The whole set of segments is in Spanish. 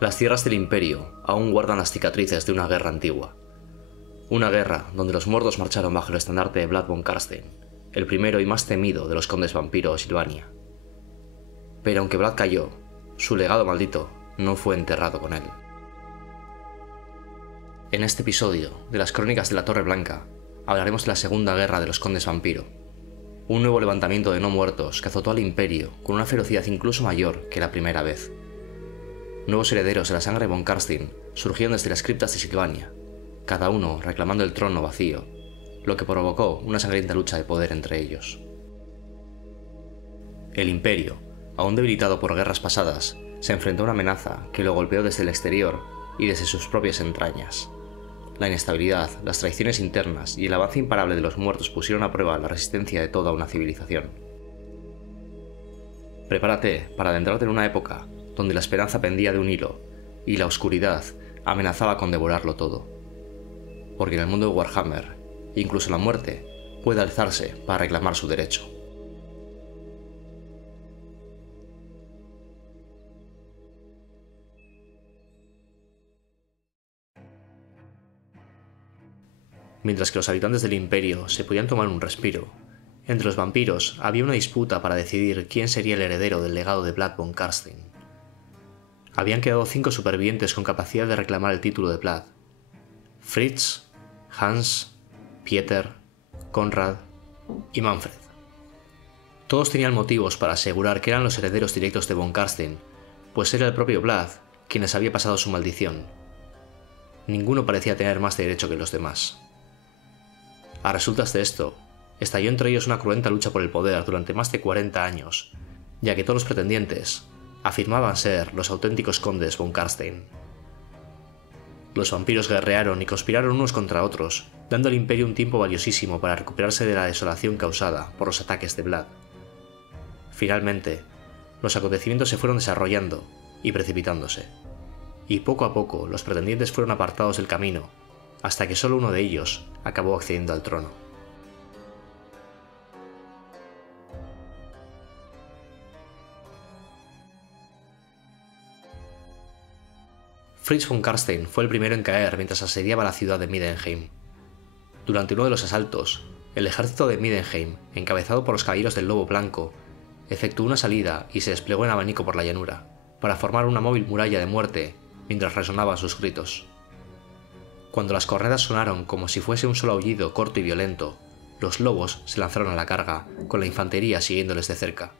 Las tierras del Imperio aún guardan las cicatrices de una guerra antigua. Una guerra donde los muertos marcharon bajo el estandarte de Vlad von Carstein, el primero y más temido de los condes vampiros de Silvania. Pero aunque Vlad cayó, su legado maldito no fue enterrado con él. En este episodio de las Crónicas de la Torre Blanca hablaremos de la Segunda Guerra de los Condes Vampiro, un nuevo levantamiento de no muertos que azotó al Imperio con una ferocidad incluso mayor que la primera vez. Nuevos herederos de la sangre von Carstein surgieron desde las criptas de Silvania, cada uno reclamando el trono vacío, lo que provocó una sangrienta lucha de poder entre ellos. El Imperio, aún debilitado por guerras pasadas, se enfrentó a una amenaza que lo golpeó desde el exterior y desde sus propias entrañas. La inestabilidad, las traiciones internas y el avance imparable de los muertos pusieron a prueba la resistencia de toda una civilización. Prepárate para adentrarte en una época donde la esperanza pendía de un hilo y la oscuridad amenazaba con devorarlo todo. Porque en el mundo de Warhammer, incluso la muerte puede alzarse para reclamar su derecho. Mientras que los habitantes del Imperio se podían tomar un respiro, entre los vampiros había una disputa para decidir quién sería el heredero del legado de Vlad von Carstein. Habían quedado 5 supervivientes con capacidad de reclamar el título de Vlad: Fritz, Hans, Pieter, Konrad y Manfred. Todos tenían motivos para asegurar que eran los herederos directos de von Carstein, pues era el propio Vlad quien les había pasado su maldición. Ninguno parecía tener más derecho que los demás. A resultas de esto, estalló entre ellos una cruenta lucha por el poder durante más de 40 años, ya que todos los pretendientes afirmaban ser los auténticos condes von Carstein. Los vampiros guerrearon y conspiraron unos contra otros, dando al Imperio un tiempo valiosísimo para recuperarse de la desolación causada por los ataques de Vlad. Finalmente, los acontecimientos se fueron desarrollando y precipitándose, y poco a poco los pretendientes fueron apartados del camino, hasta que solo uno de ellos acabó accediendo al trono. Fritz von Carstein fue el primero en caer mientras asediaba la ciudad de Middenheim. Durante uno de los asaltos, el ejército de Middenheim, encabezado por los caballeros del Lobo Blanco, efectuó una salida y se desplegó en abanico por la llanura, para formar una móvil muralla de muerte mientras resonaban sus gritos. Cuando las cornetas sonaron como si fuese un solo aullido corto y violento, los lobos se lanzaron a la carga, con la infantería siguiéndoles de cerca.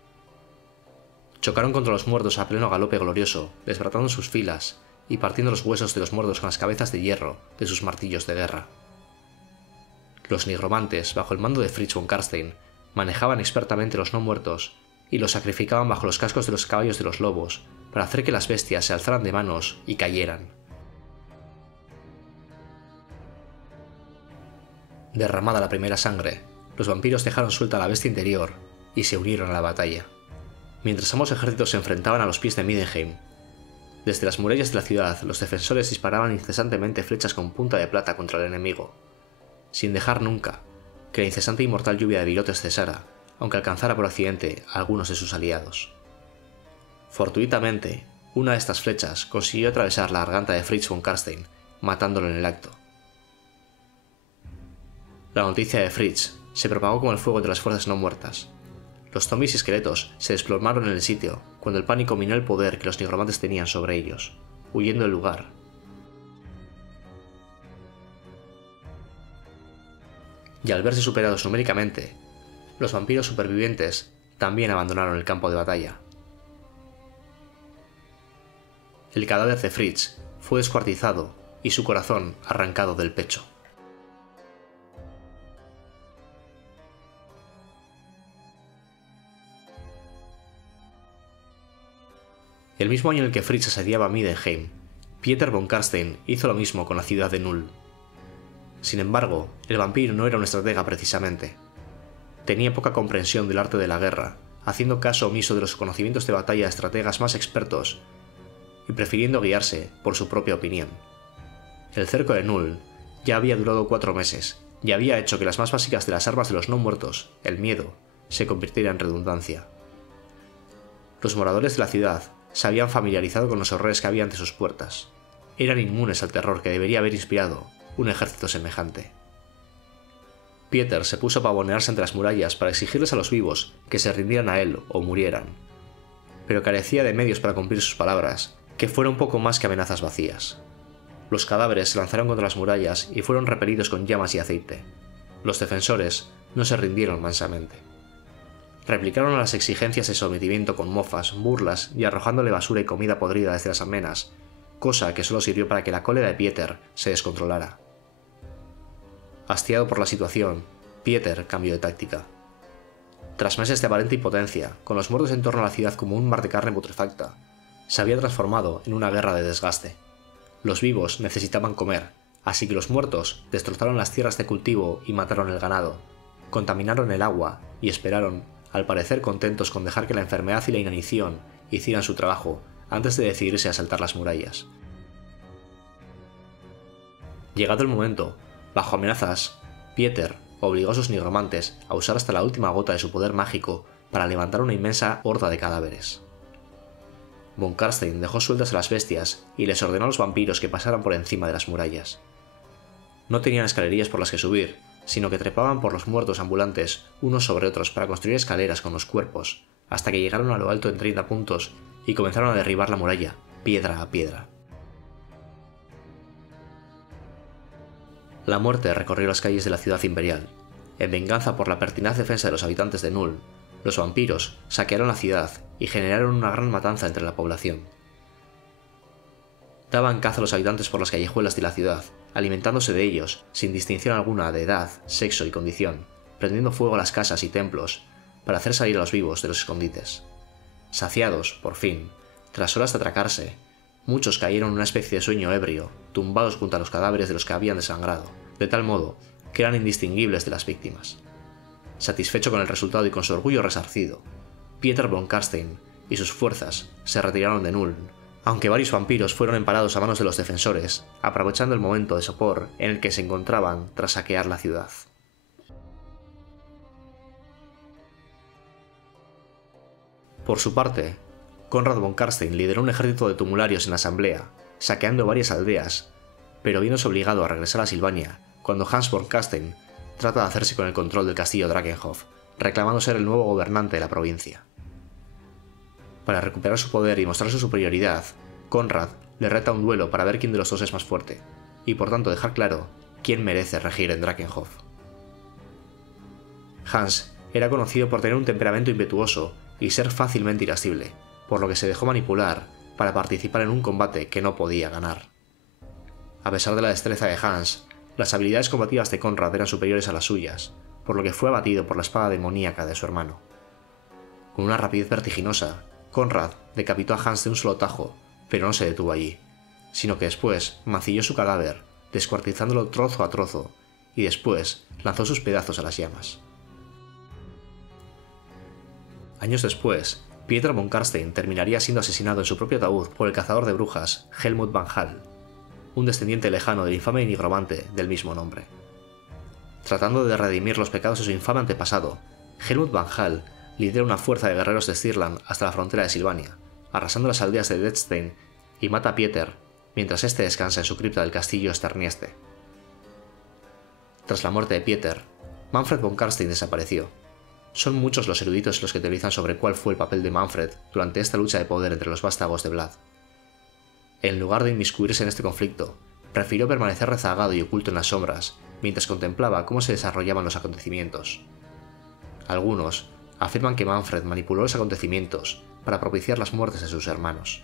Chocaron contra los muertos a pleno galope glorioso, desbaratando sus filas y partiendo los huesos de los muertos con las cabezas de hierro de sus martillos de guerra. Los nigromantes, bajo el mando de Fritz von Carstein, manejaban expertamente los no muertos y los sacrificaban bajo los cascos de los caballos de los lobos para hacer que las bestias se alzaran de manos y cayeran. Derramada la primera sangre, los vampiros dejaron suelta a la bestia interior y se unieron a la batalla. Mientras ambos ejércitos se enfrentaban a los pies de Middenheim, desde las murallas de la ciudad los defensores disparaban incesantemente flechas con punta de plata contra el enemigo, sin dejar nunca que la incesante y mortal lluvia de virotes cesara, aunque alcanzara por accidente a algunos de sus aliados. Fortuitamente, una de estas flechas consiguió atravesar la garganta de Fritz von Carstein, matándolo en el acto. La noticia de Fritz se propagó como el fuego entre las fuerzas no muertas. Los zombies y esqueletos se desplomaron en el sitio cuando el pánico minó el poder que los nigromantes tenían sobre ellos, huyendo del lugar. Y al verse superados numéricamente, los vampiros supervivientes también abandonaron el campo de batalla. El cadáver de Fritz fue descuartizado y su corazón arrancado del pecho. El mismo año en el que Fritz asediaba Middenheim, Pieter von Carstein hizo lo mismo con la ciudad de Null. Sin embargo, el vampiro no era un estratega precisamente. Tenía poca comprensión del arte de la guerra, haciendo caso omiso de los conocimientos de batalla de estrategas más expertos y prefiriendo guiarse por su propia opinión. El cerco de Null ya había durado 4 meses y había hecho que las más básicas de las armas de los no muertos, el miedo, se convirtiera en redundancia. Los moradores de la ciudad se habían familiarizado con los horrores que había ante sus puertas. Eran inmunes al terror que debería haber inspirado un ejército semejante. Pieter se puso a pavonearse entre las murallas para exigirles a los vivos que se rindieran a él o murieran, pero carecía de medios para cumplir sus palabras, que fueron poco más que amenazas vacías. Los cadáveres se lanzaron contra las murallas y fueron repelidos con llamas y aceite. Los defensores no se rindieron mansamente. Replicaron las exigencias de sometimiento con mofas, burlas y arrojándole basura y comida podrida desde las almenas, cosa que solo sirvió para que la cólera de Pieter se descontrolara. Hastiado por la situación, Pieter cambió de táctica. Tras meses de aparente impotencia, con los muertos en torno a la ciudad como un mar de carne putrefacta, se había transformado en una guerra de desgaste. Los vivos necesitaban comer, así que los muertos destrozaron las tierras de cultivo y mataron el ganado, contaminaron el agua y esperaron, al parecer contentos con dejar que la enfermedad y la inanición hicieran su trabajo antes de decidirse a asaltar las murallas. Llegado el momento, bajo amenazas, Pieter obligó a sus nigromantes a usar hasta la última gota de su poder mágico para levantar una inmensa horda de cadáveres. Von Karstein dejó sueltas a las bestias y les ordenó a los vampiros que pasaran por encima de las murallas. No tenían escalerillas por las que subir, sino que trepaban por los muertos ambulantes unos sobre otros para construir escaleras con los cuerpos, hasta que llegaron a lo alto en 30 puntos y comenzaron a derribar la muralla, piedra a piedra. La muerte recorrió las calles de la ciudad imperial. En venganza por la pertinaz defensa de los habitantes de Null, los vampiros saquearon la ciudad y generaron una gran matanza entre la población. Daban caza a los habitantes por las callejuelas de la ciudad, alimentándose de ellos sin distinción alguna de edad, sexo y condición, prendiendo fuego a las casas y templos para hacer salir a los vivos de los escondites. Saciados, por fin, tras horas de atracarse, muchos cayeron en una especie de sueño ebrio, tumbados junto a los cadáveres de los que habían desangrado, de tal modo que eran indistinguibles de las víctimas. Satisfecho con el resultado y con su orgullo resarcido, Pieter von Karstein y sus fuerzas se retiraron de Null, aunque varios vampiros fueron empalados a manos de los defensores, aprovechando el momento de sopor en el que se encontraban tras saquear la ciudad. Por su parte, Konrad von Karstein lideró un ejército de tumularios en la asamblea, saqueando varias aldeas, pero viéndose obligado a regresar a Silvania cuando Hans von Karstein trata de hacerse con el control del castillo Drakenhof, reclamando ser el nuevo gobernante de la provincia. Para recuperar su poder y mostrar su superioridad, Konrad le reta un duelo para ver quién de los dos es más fuerte, y por tanto dejar claro quién merece regir en Drakenhof. Hans era conocido por tener un temperamento impetuoso y ser fácilmente irascible, por lo que se dejó manipular para participar en un combate que no podía ganar. A pesar de la destreza de Hans, las habilidades combativas de Konrad eran superiores a las suyas, por lo que fue abatido por la espada demoníaca de su hermano. Con una rapidez vertiginosa, Konrad decapitó a Hans de un solo tajo, pero no se detuvo allí, sino que después mancilló su cadáver, descuartizándolo trozo a trozo, y después lanzó sus pedazos a las llamas. Años después, Pieter von Karstein terminaría siendo asesinado en su propio ataúd por el cazador de brujas Helmut van Hall, un descendiente lejano del infame nigromante del mismo nombre. Tratando de redimir los pecados de su infame antepasado, Helmut van Hall lidera una fuerza de guerreros de Stirland hasta la frontera de Silvania, arrasando las aldeas de Deathstein, y mata a Pieter mientras este descansa en su cripta del castillo Sternieste. Tras la muerte de Pieter, Manfred von Karstein desapareció. Son muchos los eruditos los que teorizan sobre cuál fue el papel de Manfred durante esta lucha de poder entre los vástagos de Vlad. En lugar de inmiscuirse en este conflicto, prefirió permanecer rezagado y oculto en las sombras, mientras contemplaba cómo se desarrollaban los acontecimientos. Algunos afirman que Manfred manipuló los acontecimientos para propiciar las muertes de sus hermanos.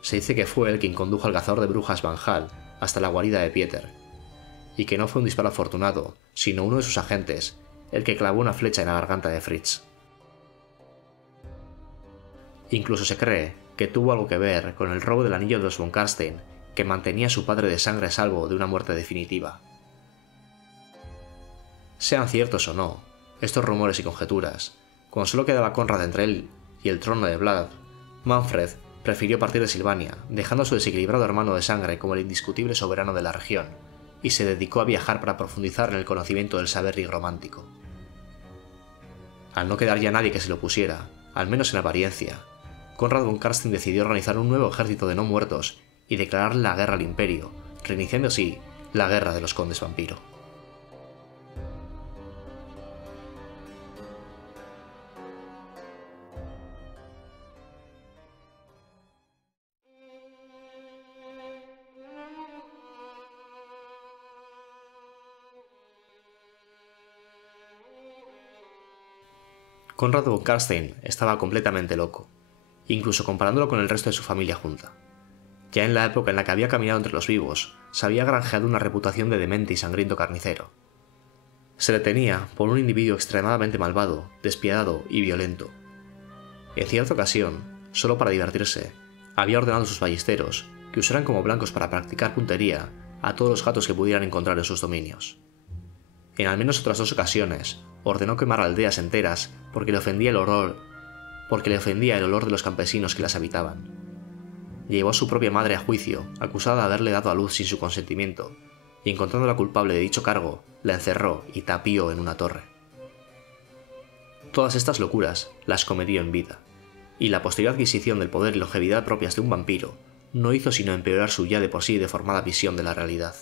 Se dice que fue él quien condujo al cazador de brujas Van Hall hasta la guarida de Pieter, y que no fue un disparo afortunado, sino uno de sus agentes, el que clavó una flecha en la garganta de Fritz. Incluso se cree que tuvo algo que ver con el robo del anillo de los von Karstein, que mantenía a su padre de sangre a salvo de una muerte definitiva. Sean ciertos o no, estos rumores y conjeturas, cuando solo quedaba Konrad entre él y el trono de Vlad, Manfred prefirió partir de Silvania, dejando a su desequilibrado hermano de sangre como el indiscutible soberano de la región, y se dedicó a viajar para profundizar en el conocimiento del saber nigromántico. Al no quedar ya nadie que se lo pusiera, al menos en apariencia, Konrad von Karstein decidió organizar un nuevo ejército de no muertos y declararle la guerra al Imperio, reiniciando así la Guerra de los Condes Vampiro. Konrad von Karstein estaba completamente loco, incluso comparándolo con el resto de su familia junta. Ya en la época en la que había caminado entre los vivos, se había granjeado una reputación de demente y sangriento carnicero. Se le tenía por un individuo extremadamente malvado, despiadado y violento. En cierta ocasión, solo para divertirse, había ordenado a sus ballesteros que usaran como blancos para practicar puntería a todos los gatos que pudieran encontrar en sus dominios. En al menos otras 2 ocasiones, ordenó quemar aldeas enteras porque le ofendía el olor de los campesinos que las habitaban. Llevó a su propia madre a juicio, acusada de haberle dado a luz sin su consentimiento, y encontrándola culpable de dicho cargo, la encerró y tapió en una torre. Todas estas locuras las cometió en vida, y la posterior adquisición del poder y longevidad propias de un vampiro no hizo sino empeorar su ya de por sí deformada visión de la realidad.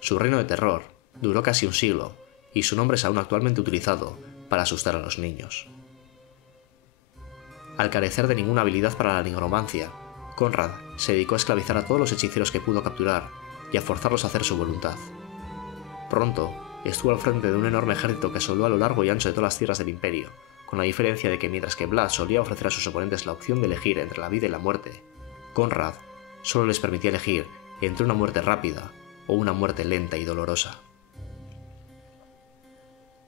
Su reino de terror duró casi un siglo, y su nombre es aún actualmente utilizado para asustar a los niños. Al carecer de ninguna habilidad para la nigromancia, Konrad se dedicó a esclavizar a todos los hechiceros que pudo capturar y a forzarlos a hacer su voluntad. Pronto, estuvo al frente de un enorme ejército que asoló a lo largo y ancho de todas las tierras del Imperio, con la diferencia de que mientras que Vlad solía ofrecer a sus oponentes la opción de elegir entre la vida y la muerte, Konrad solo les permitía elegir entre una muerte rápida o una muerte lenta y dolorosa.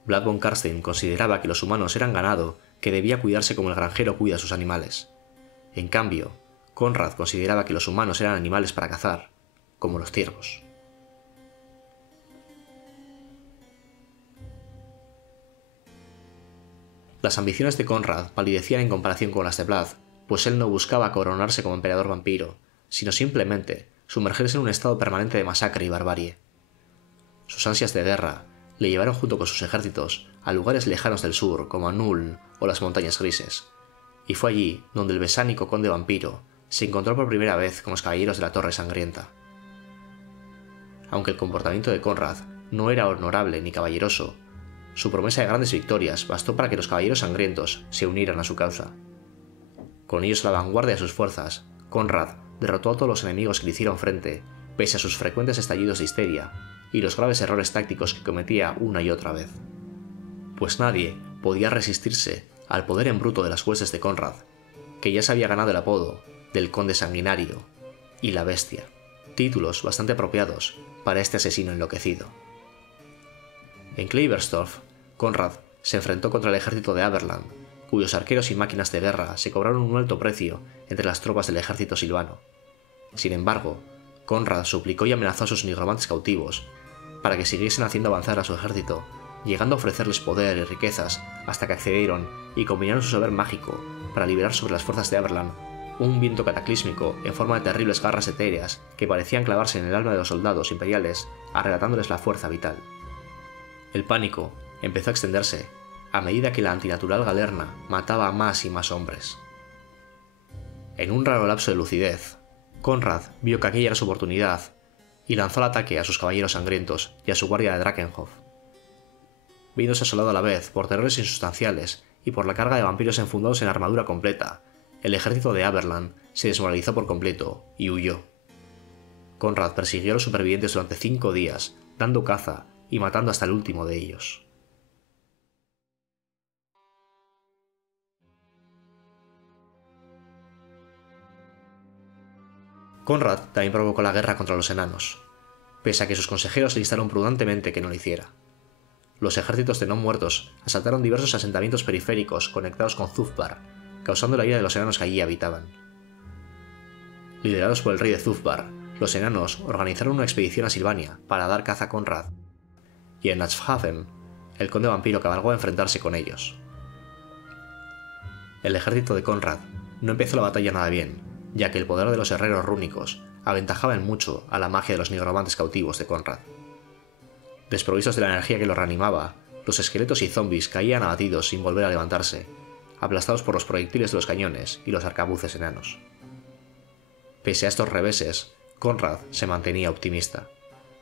Vlad von Karstein consideraba que los humanos eran ganado que debía cuidarse como el granjero cuida a sus animales. En cambio, Konrad consideraba que los humanos eran animales para cazar, como los ciervos. Las ambiciones de Konrad palidecían en comparación con las de Vlad, pues él no buscaba coronarse como emperador vampiro, sino simplemente sumergirse en un estado permanente de masacre y barbarie. Sus ansias de guerra le llevaron junto con sus ejércitos a lugares lejanos del sur como Anul o las Montañas Grises, y fue allí donde el besánico conde vampiro se encontró por primera vez con los caballeros de la Torre Sangrienta. Aunque el comportamiento de Konrad no era honorable ni caballeroso, su promesa de grandes victorias bastó para que los caballeros sangrientos se unieran a su causa. Con ellos a la vanguardia de sus fuerzas, Konrad derrotó a todos los enemigos que le hicieron frente, pese a sus frecuentes estallidos de histeria y los graves errores tácticos que cometía una y otra vez. Pues nadie podía resistirse al poder en bruto de las huestes de Konrad, que ya se había ganado el apodo del Conde Sanguinario y la Bestia, títulos bastante apropiados para este asesino enloquecido. En Kleibersdorf, Konrad se enfrentó contra el ejército de Averland, cuyos arqueros y máquinas de guerra se cobraron un alto precio entre las tropas del ejército silvano. Sin embargo, Konrad suplicó y amenazó a sus nigromantes cautivos para que siguiesen haciendo avanzar a su ejército, llegando a ofrecerles poder y riquezas hasta que accedieron y combinaron su saber mágico para liberar sobre las fuerzas de Averland un viento cataclísmico en forma de terribles garras etéreas que parecían clavarse en el alma de los soldados imperiales, arrebatándoles la fuerza vital. El pánico empezó a extenderse a medida que la antinatural Galerna mataba a más y más hombres. En un raro lapso de lucidez, Konrad vio que aquella era su oportunidad y lanzó el ataque a sus caballeros sangrientos y a su guardia de Drakenhof. Viéndose asolado a la vez por terrores insustanciales y por la carga de vampiros enfundados en armadura completa, el ejército de Averland se desmoralizó por completo y huyó. Konrad persiguió a los supervivientes durante 5 días, dando caza y matando hasta el último de ellos. Konrad también provocó la guerra contra los enanos, pese a que sus consejeros le instaron prudentemente que no lo hiciera. Los ejércitos de no muertos asaltaron diversos asentamientos periféricos conectados con Zufbar, causando la ira de los enanos que allí habitaban. Liderados por el rey de Zufbar, los enanos organizaron una expedición a Silvania para dar caza a Konrad, y en Naxhaven, el conde vampiro cabalgó a enfrentarse con ellos. El ejército de Konrad no empezó la batalla nada bien, ya que el poder de los herreros rúnicos aventajaba en mucho a la magia de los nigromantes cautivos de Konrad. Desprovistos de la energía que los reanimaba, los esqueletos y zombies caían abatidos sin volver a levantarse, aplastados por los proyectiles de los cañones y los arcabuces enanos. Pese a estos reveses, Conrad se mantenía optimista.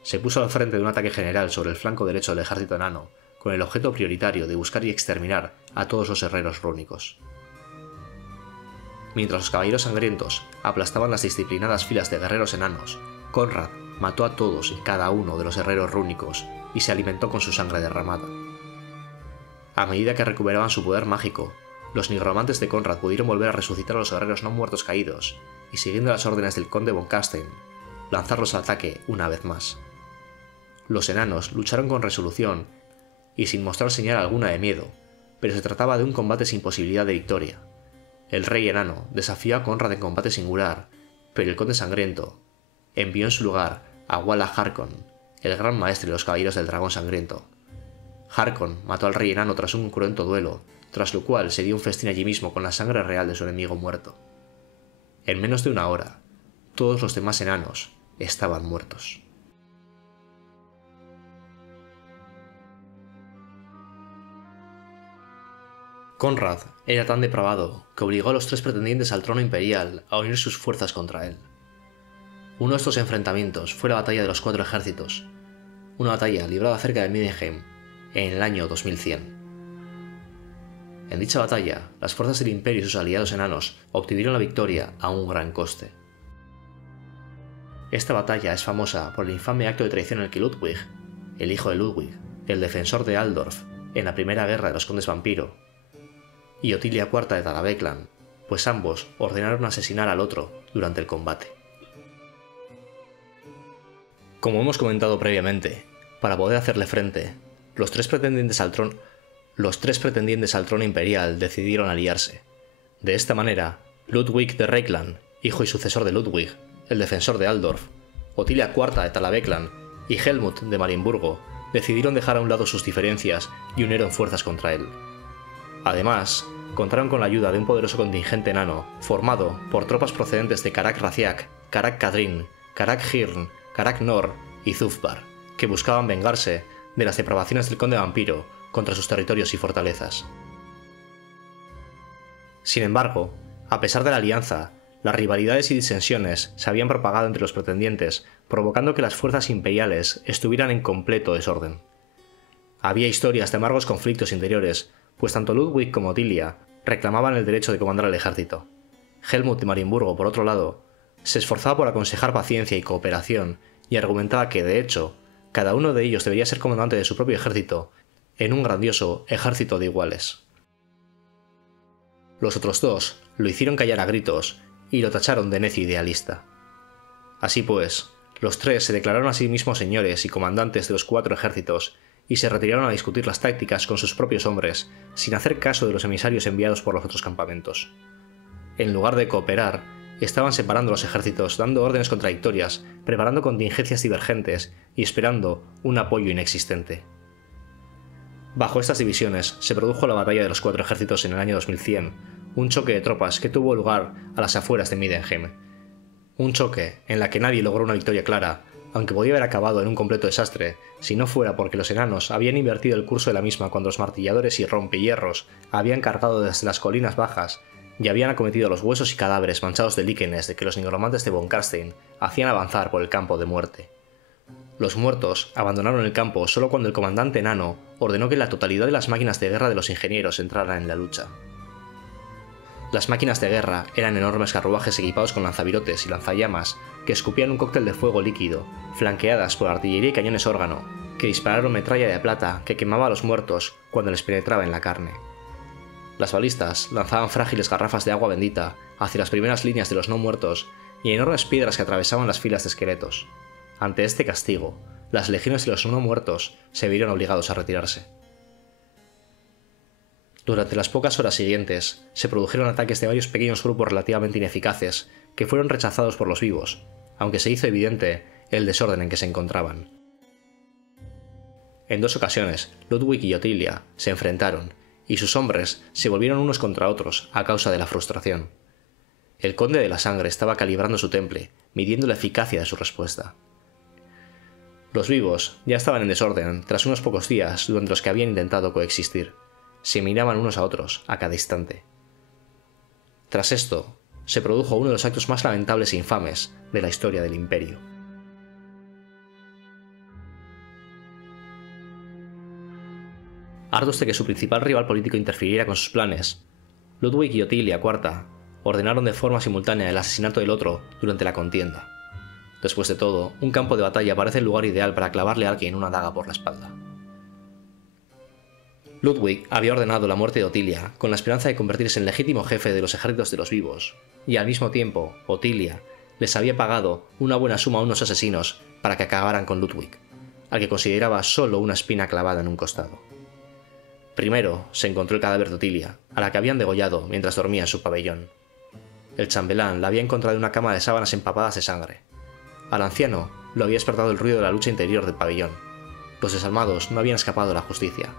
Se puso al frente de un ataque general sobre el flanco derecho del ejército enano, con el objeto prioritario de buscar y exterminar a todos los herreros rúnicos. Mientras los caballeros sangrientos aplastaban las disciplinadas filas de guerreros enanos, Conrad mató a todos y cada uno de los herreros rúnicos y se alimentó con su sangre derramada. A medida que recuperaban su poder mágico, los nigromantes de Conrad pudieron volver a resucitar a los guerreros no muertos caídos y, siguiendo las órdenes del conde von Carstein, lanzarlos al ataque una vez más. Los enanos lucharon con resolución y sin mostrar señal alguna de miedo, pero se trataba de un combate sin posibilidad de victoria. El rey enano desafió a Conrad en combate singular, pero el conde sangriento envió en su lugar a Walla Harkon, el gran maestre de los caballeros del dragón sangriento. Harkon mató al rey enano tras un cruento duelo, tras lo cual se dio un festín allí mismo con la sangre real de su enemigo muerto. En menos de una hora, todos los demás enanos estaban muertos. Conrad era tan depravado que obligó a los 3 pretendientes al trono imperial a unir sus fuerzas contra él. Uno de estos enfrentamientos fue la batalla de los 4 ejércitos, una batalla librada cerca de Middenheim en el año 2100. En dicha batalla, las fuerzas del Imperio y sus aliados enanos obtuvieron la victoria a un gran coste. Esta batalla es famosa por el infame acto de traición en el que Ludwig, el hijo de Ludwig, el defensor de Altdorf en la primera guerra de los condes vampiro, y Otilia IV de Talabeclan, pues ambos ordenaron asesinar al otro durante el combate. Como hemos comentado previamente, para poder hacerle frente, los tres pretendientes al trono imperial decidieron aliarse. De esta manera, Ludwig de Reikland, hijo y sucesor de Ludwig, el defensor de Altdorf, Otilia IV de Talabeclan y Helmut de Marienburgo decidieron dejar a un lado sus diferencias y unieron fuerzas contra él. Además, contaron con la ayuda de un poderoso contingente enano formado por tropas procedentes de Karak Raziak, Karak Kadrin, Karak Hirn, Karak Nor y Zufbar, que buscaban vengarse de las depravaciones del conde vampiro contra sus territorios y fortalezas. Sin embargo, a pesar de la alianza, las rivalidades y disensiones se habían propagado entre los pretendientes, provocando que las fuerzas imperiales estuvieran en completo desorden. Había historias de amargos conflictos interiores, pues tanto Ludwig como Otilia reclamaban el derecho de comandar el ejército. Helmut de Marienburgo, por otro lado, se esforzaba por aconsejar paciencia y cooperación y argumentaba que, de hecho, cada uno de ellos debería ser comandante de su propio ejército en un grandioso ejército de iguales. Los otros dos lo hicieron callar a gritos y lo tacharon de necio idealista. Así pues, los tres se declararon a sí mismos señores y comandantes de los 4 ejércitos y se retiraron a discutir las tácticas con sus propios hombres, sin hacer caso de los emisarios enviados por los otros campamentos. En lugar de cooperar, estaban separando los ejércitos, dando órdenes contradictorias, preparando contingencias divergentes y esperando un apoyo inexistente. Bajo estas divisiones se produjo la batalla de los 4 ejércitos en el año 2100, un choque de tropas que tuvo lugar a las afueras de Middenheim. Un choque en la que nadie logró una victoria clara, aunque podía haber acabado en un completo desastre si no fuera porque los enanos habían invertido el curso de la misma cuando los martilladores y rompehierros habían cargado desde las colinas bajas y habían acometido los huesos y cadáveres manchados de líquenes de que los nigromantes de von Carstein hacían avanzar por el campo de muerte. Los muertos abandonaron el campo solo cuando el comandante enano ordenó que la totalidad de las máquinas de guerra de los ingenieros entraran en la lucha. Las máquinas de guerra eran enormes carruajes equipados con lanzavirotes y lanzallamas que escupían un cóctel de fuego líquido, flanqueadas por artillería y cañones órgano, que dispararon metralla de plata que quemaba a los muertos cuando les penetraba en la carne. Las balistas lanzaban frágiles garrafas de agua bendita hacia las primeras líneas de los no muertos y enormes piedras que atravesaban las filas de esqueletos. Ante este castigo, las legiones de los no muertos se vieron obligados a retirarse. Durante las pocas horas siguientes, se produjeron ataques de varios pequeños grupos relativamente ineficaces, que fueron rechazados por los vivos, aunque se hizo evidente el desorden en que se encontraban. En 2 ocasiones, Ludwig y Otilia se enfrentaron, y sus hombres se volvieron unos contra otros a causa de la frustración. El conde de la sangre estaba calibrando su temple, midiendo la eficacia de su respuesta. Los vivos ya estaban en desorden tras unos pocos días durante los que habían intentado coexistir. Se miraban unos a otros a cada instante. Tras esto, se produjo uno de los actos más lamentables e infames de la historia del Imperio. Hartos de que su principal rival político interfiriera con sus planes, Ludwig y Otilia IV ordenaron de forma simultánea el asesinato del otro durante la contienda. Después de todo, un campo de batalla parece el lugar ideal para clavarle a alguien una daga por la espalda. Ludwig había ordenado la muerte de Otilia con la esperanza de convertirse en legítimo jefe de los ejércitos de los vivos, y al mismo tiempo, Otilia les había pagado una buena suma a unos asesinos para que acabaran con Ludwig, al que consideraba solo una espina clavada en un costado. Primero se encontró el cadáver de Otilia, a la que habían degollado mientras dormía en su pabellón. El chambelán la había encontrado en una cama de sábanas empapadas de sangre. Al anciano lo había despertado el ruido de la lucha interior del pabellón. Los desalmados no habían escapado de la justicia.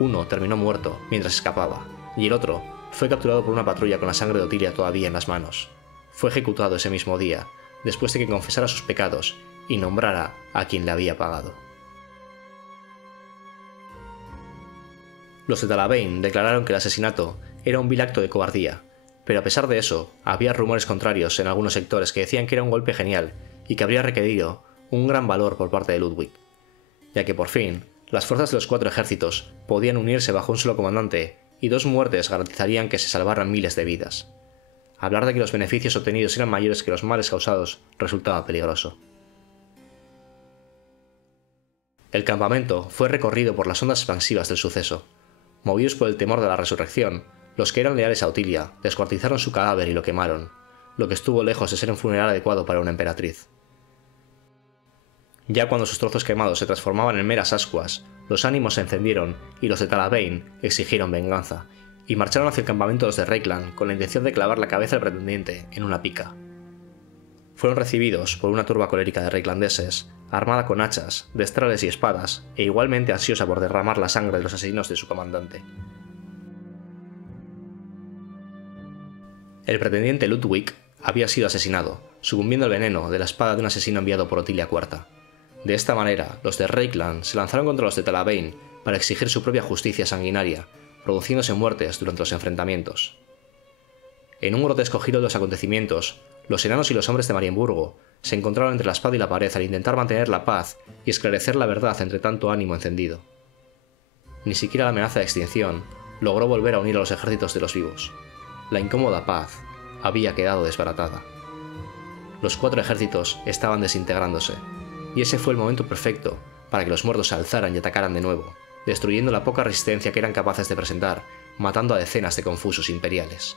Uno terminó muerto mientras escapaba, y el otro fue capturado por una patrulla con la sangre de Otilia todavía en las manos. Fue ejecutado ese mismo día, después de que confesara sus pecados y nombrara a quien le había pagado. Los de Talavane declararon que el asesinato era un vil acto de cobardía, pero a pesar de eso, había rumores contrarios en algunos sectores que decían que era un golpe genial y que habría requerido un gran valor por parte de Ludwig, ya que por fin las fuerzas de los 4 ejércitos podían unirse bajo un solo comandante y 2 muertes garantizarían que se salvaran miles de vidas. Hablar de que los beneficios obtenidos eran mayores que los males causados resultaba peligroso. El campamento fue recorrido por las ondas expansivas del suceso. Movidos por el temor de la resurrección, los que eran leales a Otilia descuartizaron su cadáver y lo quemaron, lo que estuvo lejos de ser un funeral adecuado para una emperatriz. Ya cuando sus trozos quemados se transformaban en meras ascuas, los ánimos se encendieron y los de Talavane exigieron venganza, y marcharon hacia el campamento de los de Reikland con la intención de clavar la cabeza del pretendiente en una pica. Fueron recibidos por una turba colérica de reiklandeses, armada con hachas, destrales y espadas, e igualmente ansiosa por derramar la sangre de los asesinos de su comandante. El pretendiente Ludwig había sido asesinado, sucumbiendo al veneno de la espada de un asesino enviado por Otilia IV. De esta manera, los de Reikland se lanzaron contra los de Talavane para exigir su propia justicia sanguinaria, produciéndose muertes durante los enfrentamientos. En un grotesco giro de los acontecimientos, los enanos y los hombres de Marienburgo se encontraron entre la espada y la pared al intentar mantener la paz y esclarecer la verdad entre tanto ánimo encendido. Ni siquiera la amenaza de extinción logró volver a unir a los ejércitos de los vivos. La incómoda paz había quedado desbaratada. Los 4 ejércitos estaban desintegrándose, y ese fue el momento perfecto para que los muertos se alzaran y atacaran de nuevo, destruyendo la poca resistencia que eran capaces de presentar, matando a decenas de confusos imperiales.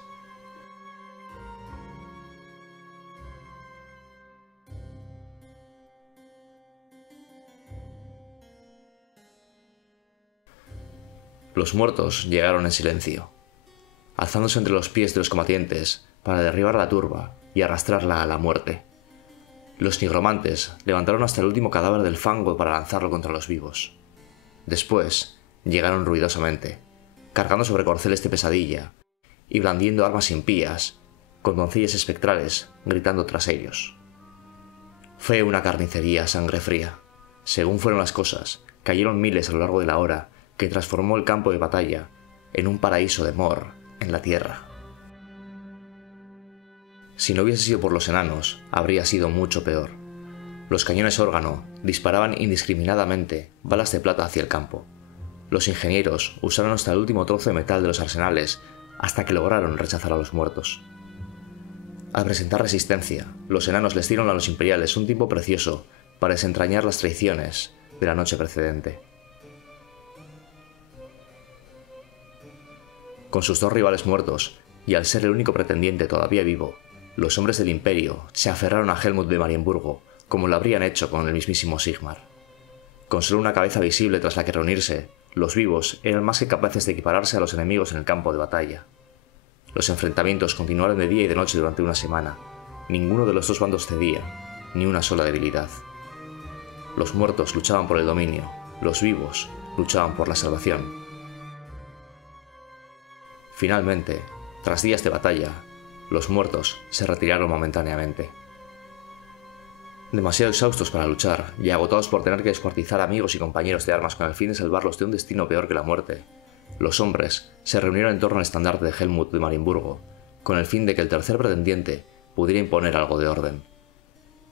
Los muertos llegaron en silencio, alzándose entre los pies de los combatientes para derribar la turba y arrastrarla a la muerte. Los nigromantes levantaron hasta el último cadáver del fango para lanzarlo contra los vivos. Después llegaron ruidosamente, cargando sobre corceles de pesadilla y blandiendo armas impías, con doncillas espectrales gritando tras ellos. Fue una carnicería a sangre fría. Según fueron las cosas, cayeron miles a lo largo de la hora que transformó el campo de batalla en un paraíso de Mor en la tierra. Si no hubiese sido por los enanos, habría sido mucho peor. Los cañones órgano disparaban indiscriminadamente balas de plata hacia el campo. Los ingenieros usaron hasta el último trozo de metal de los arsenales hasta que lograron rechazar a los muertos. Al presentar resistencia, los enanos les dieron a los imperiales un tiempo precioso para desentrañar las traiciones de la noche precedente. Con sus 2 rivales muertos, y al ser el único pretendiente todavía vivo, los hombres del Imperio se aferraron a Helmut de Marienburgo, como lo habrían hecho con el mismísimo Sigmar. Con solo una cabeza visible tras la que reunirse, los vivos eran más que capaces de equipararse a los enemigos en el campo de batalla. Los enfrentamientos continuaron de día y de noche durante una semana. Ninguno de los 2 bandos cedía, ni una sola debilidad. Los muertos luchaban por el dominio, los vivos luchaban por la salvación. Finalmente, tras días de batalla, los muertos se retiraron momentáneamente. Demasiado exhaustos para luchar y agotados por tener que descuartizar amigos y compañeros de armas con el fin de salvarlos de un destino peor que la muerte, los hombres se reunieron en torno al estandarte de Helmut de Marienburgo, con el fin de que el tercer pretendiente pudiera imponer algo de orden.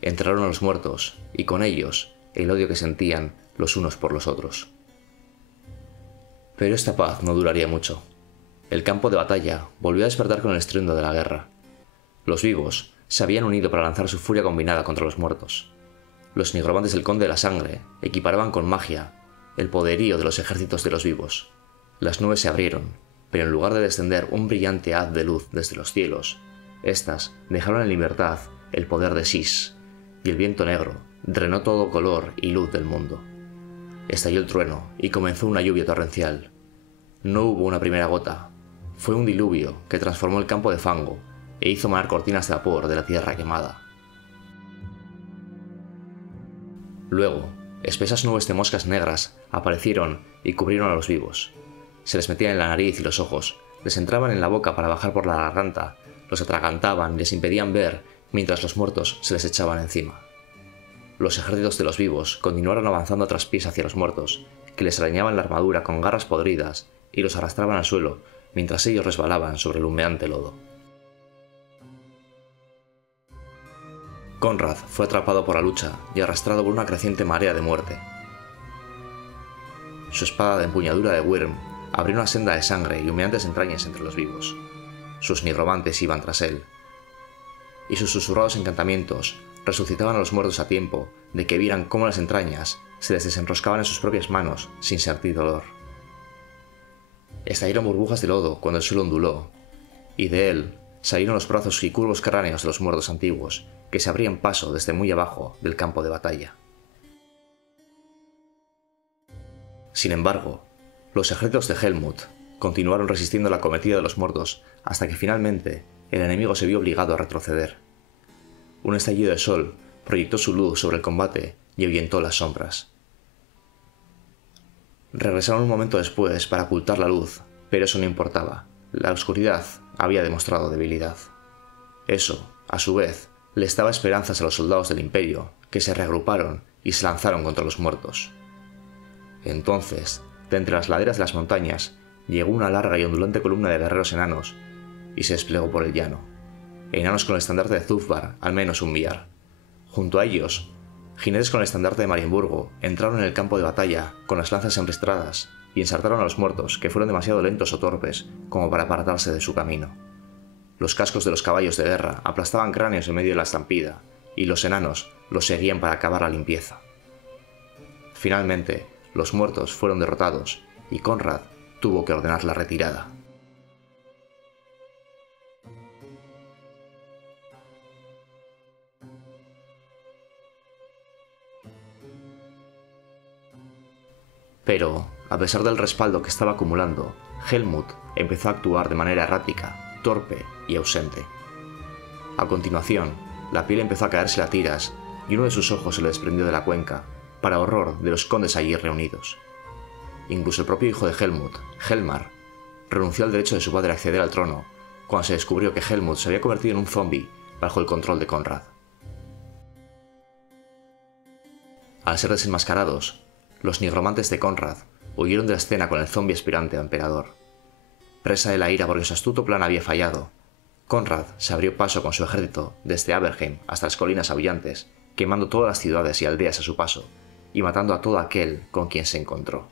Enterraron a los muertos, y con ellos el odio que sentían los unos por los otros. Pero esta paz no duraría mucho. El campo de batalla volvió a despertar con el estruendo de la guerra. Los vivos se habían unido para lanzar su furia combinada contra los muertos. Los nigromantes del Conde de la Sangre equiparaban con magia el poderío de los ejércitos de los vivos. Las nubes se abrieron, pero en lugar de descender un brillante haz de luz desde los cielos, éstas dejaron en libertad el poder de Sis, y el viento negro drenó todo color y luz del mundo. Estalló el trueno y comenzó una lluvia torrencial. No hubo una primera gota. Fue un diluvio que transformó el campo de fango e hizo manar cortinas de vapor de la tierra quemada. Luego, espesas nubes de moscas negras aparecieron y cubrieron a los vivos. Se les metían en la nariz y los ojos, les entraban en la boca para bajar por la garganta, los atragantaban y les impedían ver mientras los muertos se les echaban encima. Los ejércitos de los vivos continuaron avanzando a traspiés hacia los muertos, que les arañaban la armadura con garras podridas y los arrastraban al suelo mientras ellos resbalaban sobre el humeante lodo. Conrad fue atrapado por la lucha y arrastrado por una creciente marea de muerte. Su espada de empuñadura de Wyrm abrió una senda de sangre y humeantes entrañas entre los vivos. Sus nigromantes iban tras él, y sus susurrados encantamientos resucitaban a los muertos a tiempo de que vieran cómo las entrañas se les desenroscaban en sus propias manos sin sentir dolor. Estallaron burbujas de lodo cuando el suelo onduló, y de él salieron los brazos y curvos cráneos de los muertos antiguos que se abrían paso desde muy abajo del campo de batalla. Sin embargo, los ejércitos de Helmut continuaron resistiendo la acometida de los muertos hasta que finalmente el enemigo se vio obligado a retroceder. Un estallido de sol proyectó su luz sobre el combate y ahuyentó las sombras. Regresaron un momento después para ocultar la luz, pero eso no importaba. La oscuridad había demostrado debilidad. Eso, a su vez, les daba esperanzas a los soldados del Imperio, que se reagruparon y se lanzaron contra los muertos. Entonces, de entre las laderas de las montañas, llegó una larga y ondulante columna de guerreros enanos y se desplegó por el llano. Enanos con el estandarte de Zufbar, al menos un millar. Junto a ellos, jinetes con el estandarte de Marienburgo entraron en el campo de batalla con las lanzas enristradas y ensartaron a los muertos que fueron demasiado lentos o torpes como para apartarse de su camino. Los cascos de los caballos de guerra aplastaban cráneos en medio de la estampida y los enanos los seguían para acabar la limpieza. Finalmente, los muertos fueron derrotados y Conrad tuvo que ordenar la retirada. Pero, a pesar del respaldo que estaba acumulando, Helmut empezó a actuar de manera errática, torpe y ausente. A continuación, la piel empezó a caerse a tiras y uno de sus ojos se le desprendió de la cuenca, para horror de los condes allí reunidos. Incluso el propio hijo de Helmut, Helmar, renunció al derecho de su padre a acceder al trono cuando se descubrió que Helmut se había convertido en un zombie bajo el control de Conrad. Al ser desenmascarados, los nigromantes de Conrad huyeron de la escena con el zombie aspirante a emperador. Presa de la ira porque su astuto plan había fallado, Conrad se abrió paso con su ejército desde Aberheim hasta las colinas aullantes, quemando todas las ciudades y aldeas a su paso, y matando a todo aquel con quien se encontró.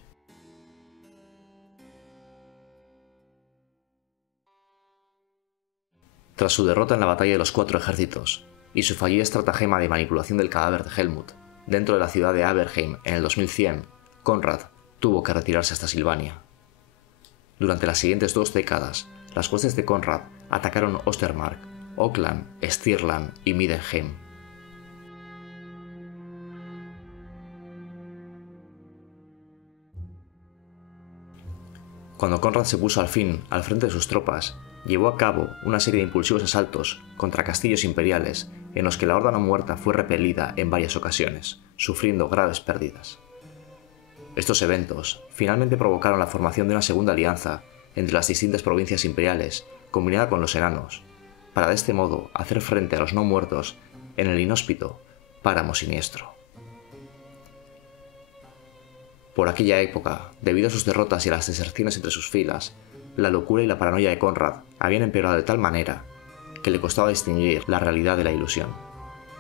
Tras su derrota en la batalla de los 4 ejércitos, y su fallida estratagema de manipulación del cadáver de Helmut dentro de la ciudad de Aberheim en el 2100, Conrad tuvo que retirarse hasta Silvania. Durante las siguientes 2 décadas, las huestes de Conrad atacaron Ostermark, Oakland, Stirland y Middenheim. Cuando Conrad se puso al fin al frente de sus tropas, llevó a cabo una serie de impulsivos asaltos contra castillos imperiales en los que la Horda no muerta fue repelida en varias ocasiones, sufriendo graves pérdidas. Estos eventos finalmente provocaron la formación de una segunda alianza entre las distintas provincias imperiales, combinada con los enanos, para de este modo hacer frente a los no muertos en el inhóspito Páramo Siniestro. Por aquella época, debido a sus derrotas y a las deserciones entre sus filas, la locura y la paranoia de Conrad habían empeorado de tal manera que le costaba distinguir la realidad de la ilusión,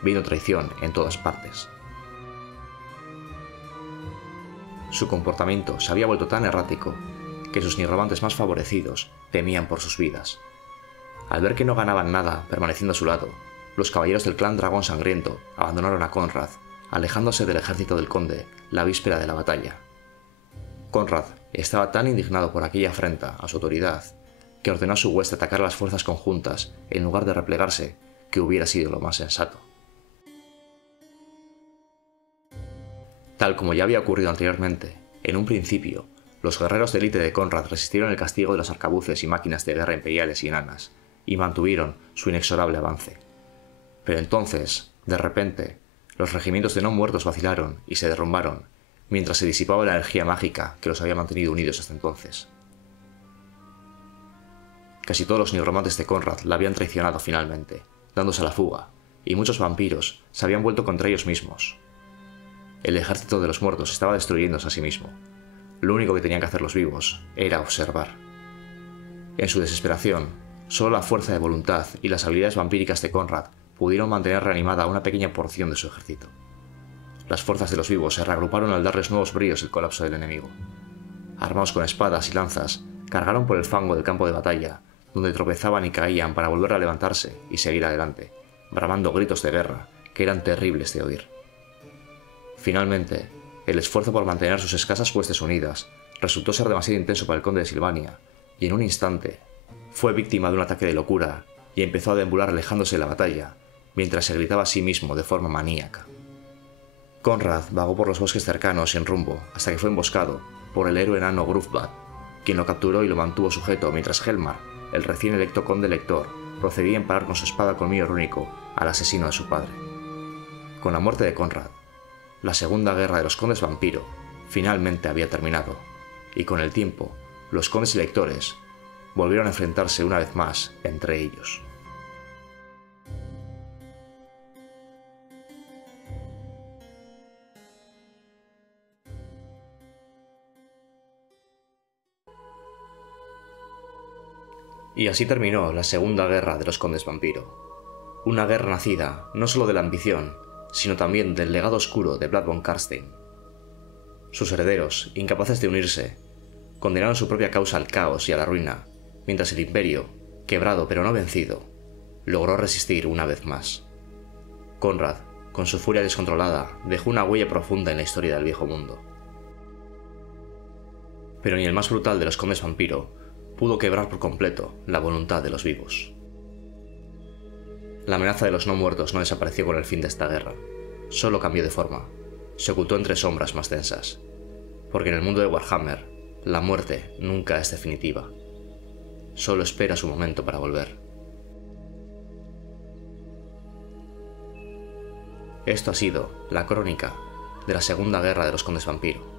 viendo traición en todas partes. Su comportamiento se había vuelto tan errático que sus nigromantes más favorecidos temían por sus vidas. Al ver que no ganaban nada permaneciendo a su lado, los caballeros del clan Dragón Sangriento abandonaron a Conrad, alejándose del ejército del conde la víspera de la batalla. Conrad estaba tan indignado por aquella afrenta a su autoridad que ordenó a su hueste atacar a las fuerzas conjuntas en lugar de replegarse, que hubiera sido lo más sensato. Tal como ya había ocurrido anteriormente, en un principio, los guerreros de élite de Conrad resistieron el castigo de los arcabuces y máquinas de guerra imperiales y enanas, y mantuvieron su inexorable avance. Pero entonces, de repente, los regimientos de no muertos vacilaron y se derrumbaron, mientras se disipaba la energía mágica que los había mantenido unidos hasta entonces. Casi todos los nigromantes de Conrad la habían traicionado finalmente, dándose a la fuga, y muchos vampiros se habían vuelto contra ellos mismos. El ejército de los muertos estaba destruyéndose a sí mismo. Lo único que tenían que hacer los vivos era observar. En su desesperación, solo la fuerza de voluntad y las habilidades vampíricas de Conrad pudieron mantener reanimada una pequeña porción de su ejército. Las fuerzas de los vivos se reagruparon al darles nuevos bríos el colapso del enemigo. Armados con espadas y lanzas, cargaron por el fango del campo de batalla, donde tropezaban y caían para volver a levantarse y seguir adelante, bramando gritos de guerra que eran terribles de oír. Finalmente, el esfuerzo por mantener sus escasas huestes unidas resultó ser demasiado intenso para el conde de Silvania, y en un instante fue víctima de un ataque de locura y empezó a deambular alejándose de la batalla, mientras se gritaba a sí mismo de forma maníaca. Conrad vagó por los bosques cercanos sin rumbo hasta que fue emboscado por el héroe enano Grufbad, quien lo capturó y lo mantuvo sujeto mientras Helmar, el recién electo conde lector, procedía a empalar con su espada colmillo rúnico al asesino de su padre. Con la muerte de Conrad, la segunda guerra de los condes vampiro finalmente había terminado, y con el tiempo, los condes electores volvieron a enfrentarse una vez más entre ellos. Y así terminó la segunda guerra de los condes vampiro. Una guerra nacida no solo de la ambición, sino también del legado oscuro de Blood von Carstein. Sus herederos, incapaces de unirse, condenaron su propia causa al caos y a la ruina, mientras el imperio, quebrado pero no vencido, logró resistir una vez más. Conrad, con su furia descontrolada, dejó una huella profunda en la historia del viejo mundo. Pero ni el más brutal de los condes vampiro pudo quebrar por completo la voluntad de los vivos. La amenaza de los no muertos no desapareció con el fin de esta guerra, solo cambió de forma, se ocultó entre sombras más densas, porque en el mundo de Warhammer, la muerte nunca es definitiva, solo espera su momento para volver. Esto ha sido la crónica de la segunda guerra de los condes vampiro.